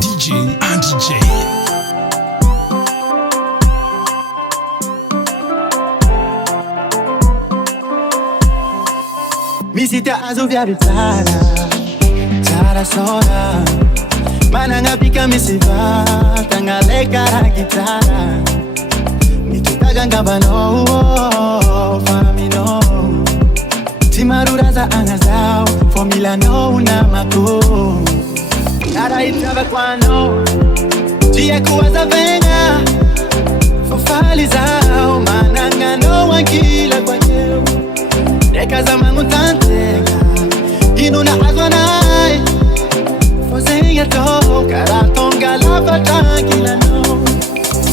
DJ Andriijay. Misita azo viabi Tara sola Mananga pika misiva Tanga lekara gitara Mikitaga ngabano Fami no Timarura za angazao Formula no na mako Nara itava kwano Tia kuwaza venga Fofali zao Mananga no wankila kwa nyeo Deka za mangu tantega Inuna azwanai Fozenga to Karatonga lava tranquila no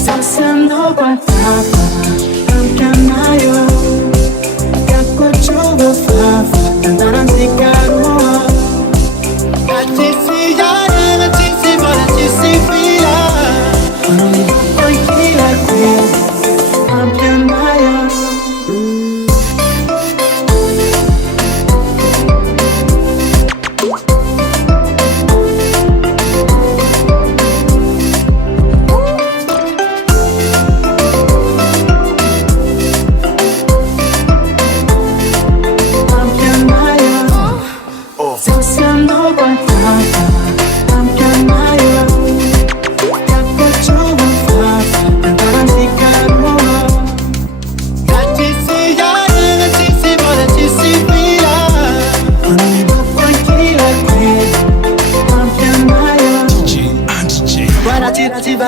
Sasando batata Amkanayo Yako chuva fafa Tandarantikaro Gatisi yare Gatisi bola Gatisi fila Only boy kila kwe Amkanayo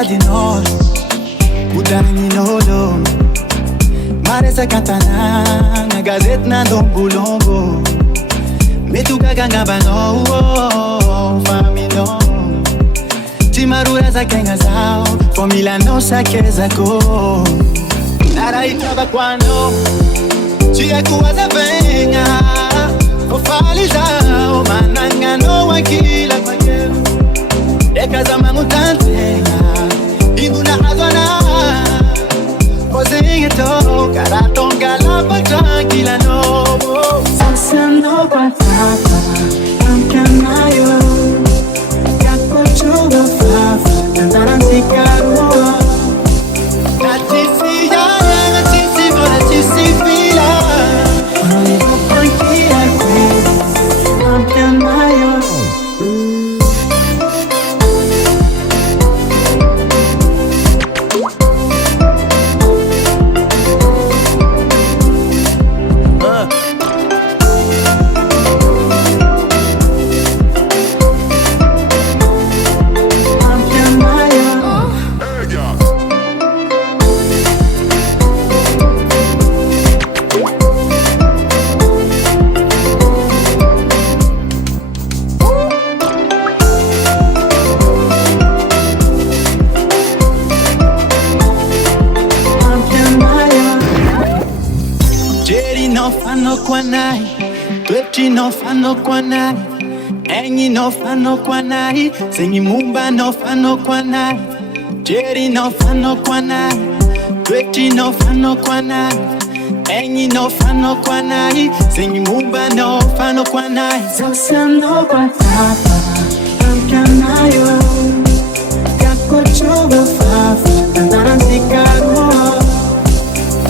di nord Budani nodo Maresa katana Na gazet na dombu lombo Metu kaganga bano Fami no Timarura za kenga zao Formula no sakeza ko Nara itaba kwano Chia kuwaza venga Ofali zao Mananga no wakila kwa yeo Deka za mangu tantenga Inuna azwana Fozenga to Karatonga lava tranquila no Sasando batata Amkanayo Yako chuva fafa Tandarantikaro Gatisi yare Gatisi bola Gatisi fila Only boy kila kwe Amkanayo Fanno kwa nai Twepchi no fanno kwa nai Enyi no fanno kwa nai Sengi mumba no fanno kwa nai Jerry no fanno kwa nai Twepchi no fanno kwa nai Enyi no fanno kwa nai Sengi mumba no fanno kwa nai Sasando batata Amkanayo Yako chuva fafa Tandarantikaro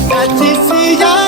Gatisi ya